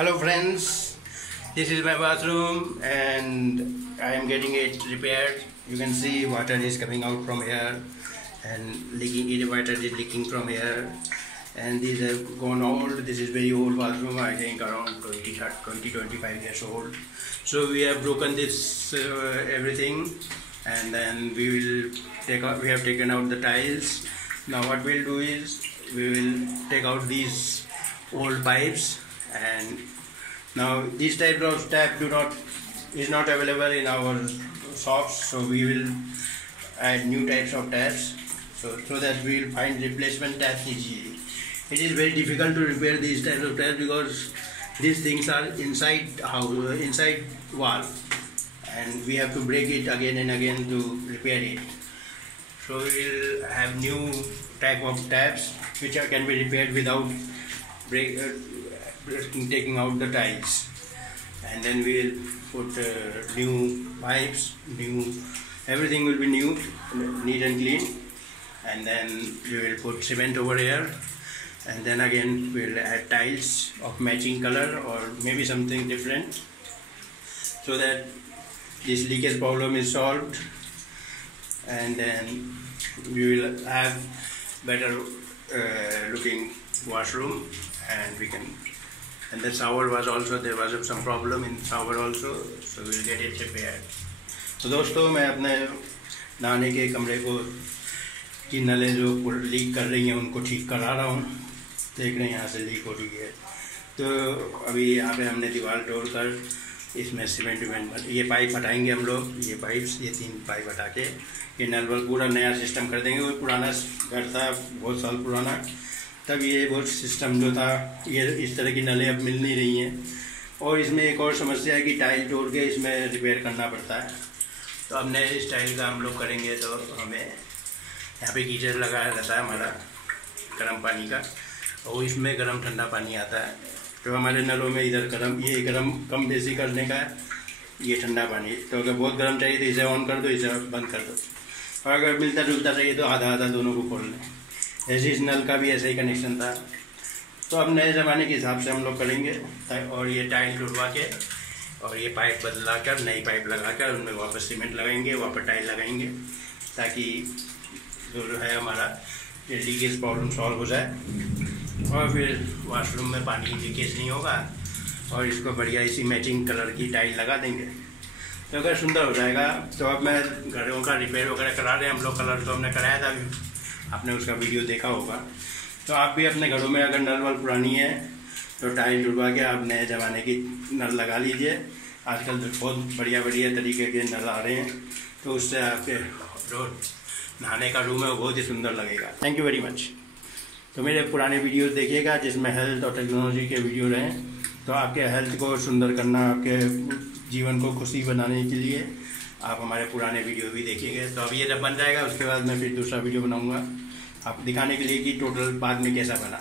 Hello friends, this is my bathroom and I am getting it repaired. You can see water is coming out from here and water is leaking from here, and these have gone old. This is very old bathroom, I think around 20-25 years old. So we have broken this everything, and then we have taken out the tiles. Now what we'll do is we will take out these old pipes, and now these types of tap is not available in our shops, so we will add new types of taps so that we will find replacement taps easily. It is very difficult to repair these types of taps because these things are inside wall, and we have to break it again and again to repair it. So we will have new type of taps which can be repaired without taking out the tiles, and then we will put new pipes, everything will be new, neat and clean, and then we will put cement over here, and then again we will add tiles of matching color or maybe something different, so that this leakage problem is solved, and then we will have better looking washroom, and the shower was also, there was some problem in shower also, so we'll get it repaired. तो दोस्तों, मैं अपने नहाने के कमरे को की नलें जो लीक कर रही हैं उनको ठीक करा रहा हूँ. देख रहे हैं यहाँ से लीक हो रही है. तो अभी यहाँ पे हमने दीवार तोड़कर इसमें सीमेंट ये पाइप हटाएंगे हम लोग, ये 3 पाइप हटा के ये नल वल पूरा नया सिस्टम कर देंगे. वो पुराना घर था, बहुत साल पुराना, तब ये बहुत सिस्टम जो था, ये इस तरह की नलें अब मिल नहीं रही हैं. और इसमें एक और समस्या है कि टाइल तोड़ के इसमें रिपेयर करना पड़ता है. तो अब नए स्टाइल का हम लोग करेंगे, तो हमें यहाँ पे गीजर लगाया रहता है हमारा गर्म पानी का, और इसमें गर्म ठंडा पानी आता है. तो हमारे नलों में इधर ये गर्म कम बेसी करने का है, ये ठंडा पानी. तो अगर बहुत गर्म चाहिए तो इसे ऑन कर दो, इसे बंद कर दो, और अगर मिलता जुलता चाहिए तो आधा आधा दोनों को खोल लें. ऐसे इस नल का भी ऐसा ही कनेक्शन था. तो अब नए ज़माने के हिसाब से हम लोग करेंगे, और ये टाइल जुड़वा के और ये पाइप बदला कर नई पाइप लगा कर उनमें वापस सीमेंट लगाएंगे, वापस टाइल लगाएंगे, ताकि जो है हमारा ये लीकेज प्रॉब्लम सॉल्व हो जाए, और फिर वॉशरूम में पानी लीकेज नहीं होगा, और इसको बढ़िया इसी मैचिंग कलर की टाइल लगा देंगे, तो अगर सुंदर हो जाएगा. तो अब मैं घरों का रिपेयर वगैरह करा रहे हैं हम लोग. कलर तो हमने कराया था, आपने उसका वीडियो देखा होगा. तो आप भी अपने घरों में अगर नल वल पुरानी है तो टाइल जुड़वा के आप नए ज़माने की नल लगा लीजिए. आजकल तो बहुत बढ़िया तरीके के नल आ रहे हैं, तो उससे आपके जो नहाने का रूम है वो बहुत ही सुंदर लगेगा. Thank you very much. तो मेरे पुराने वीडियोस देखिएगा जिसमें हेल्थ और टेक्नोलॉजी के वीडियो रहें. तो आपके हेल्थ को सुंदर करना, आपके जीवन को खुशी बनाने के लिए आप हमारे पुराने वीडियो भी देखिएगा. तो अब ये जब बन जाएगा उसके बाद मैं फिर दूसरा वीडियो बनाऊंगा आप दिखाने के लिए कि टोटल बाद में कैसा बना.